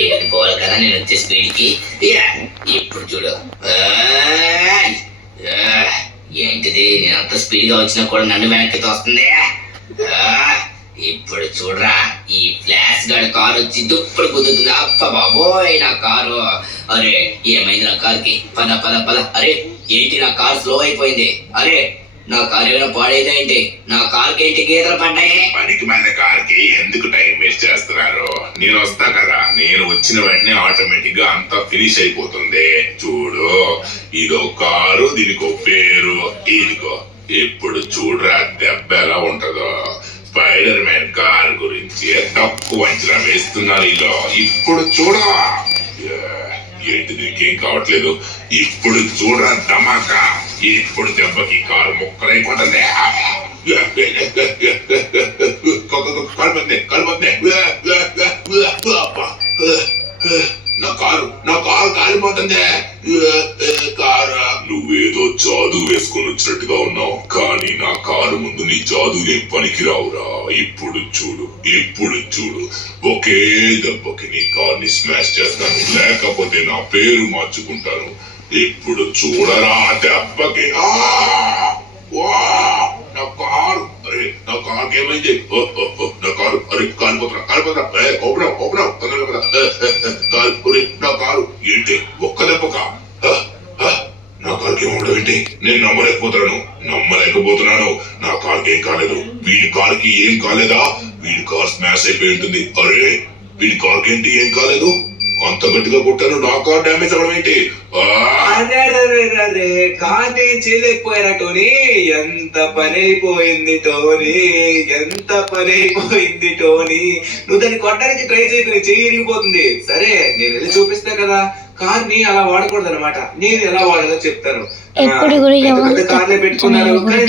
ఏడుకోవాలి కదా నేను వచ్చే స్పీడ్కి. ఇప్పుడు చూడు. ఏంటిది నేను అంత స్పీడ్గా వచ్చినా కూడా నన్ను వెనక్కి తోస్తుంది. ఇప్పుడు చూడరా, ఈ ఫ్లాష్ గార్డ్ కారు వచ్చి దుప్పుడు కుదురుతుంది. అప్ప బాబోయ్ నా కారు. అరే ఏమైంది నా కారుకి? పద పద పద. అరే ఏంటి నా కారు స్లో అయిపోయింది. అరే నా కారు ఏమైనా పాడైందా ఏంటి? నా కారుకి ఏంటి గీతలు పడ్డాయి? పనికి మన కార్కి ఎందుకు టైం వేస్ట్ చేస్తున్నారు? నేను వస్తా కదా, నేను వచ్చిన వెంటనే ఆటోమేటిక్ గా అంతా ఫినిష్ అయిపోతుంది. చూడు, ఇదో కారు, దీనికి ఒక పేరు. ఇదిగో ఇప్పుడు చూడరా దెబ్బ ఎలా ఉంటదో. స్పైడర్ మ్యాన్ కార్ గురించి తక్కువ అంచనా వేస్తున్నారు ఇలా. ఇప్పుడు చూడవా, ఏంటి నీకేం కావట్లేదు? ఇప్పుడు చూడరా ధమాకా. ఇప్పుడు దెబ్బకి కారు ముక్కలైపోతుంది. నా కారు కాలిపోతుంది. కారా, నువ్వేదో జాదు వేసుకొని వచ్చినట్టుగా ఉన్నావు, కానీ నా కారు ముందు నీ జాదు ఏం పనికిరావురా. ఇప్పుడు చూడు, ఇప్పుడు చూడు, ఒకే దెబ్బకి నీ కార్ని స్మాష్ చేస్తాను, లేకపోతే నా పేరు మార్చుకుంటాను. ఇప్పుడు చూడరా దెబ్బకి. నా కారు, అరే నా కారుకి ఏమైంది? నా కారు, అరే కాలిపోతున్నా కాలిపోతున్నా. ఓపెన్ ఓపెన్ నా కారు ఏంటి ఒక్క దెబ్బకా? నా కారుకి ఏమవడం ఏంటి? నేను నమ్మలేకపోతున్నాను. నా కారుకి ఏం కాలేదు. వీడి కారుకి ఏం కాలేదా? వీడి కారు స్మాష్ అయిపోయి ఉంటుంది. అరే వీడి కారుకి ఏంటి ఏం కాలేదు? అంత గట్టిగా కొట్టాను, నా కార్ డ్యామేజ్ అవ్వడం ఏంటి? అరే కార్ ఏం చేయలేకపోయారా టోనీ? ఎంత పని అయిపోయింది టోనీ, ఎంత పని అయిపోయింది టోనీ. నువ్వు దాన్ని కొట్టడానికి ట్రై చేయకు, చెయ్యి ఇరిగిపోతుంది. సరే నేను వెళ్ళి చూపిస్తా కదా. కార్ ని అలా వాడకూడదు అనమాట. నేను ఎలా వాడాలో చెప్తాను. కార్లే పెట్టుకున్నారు కానీ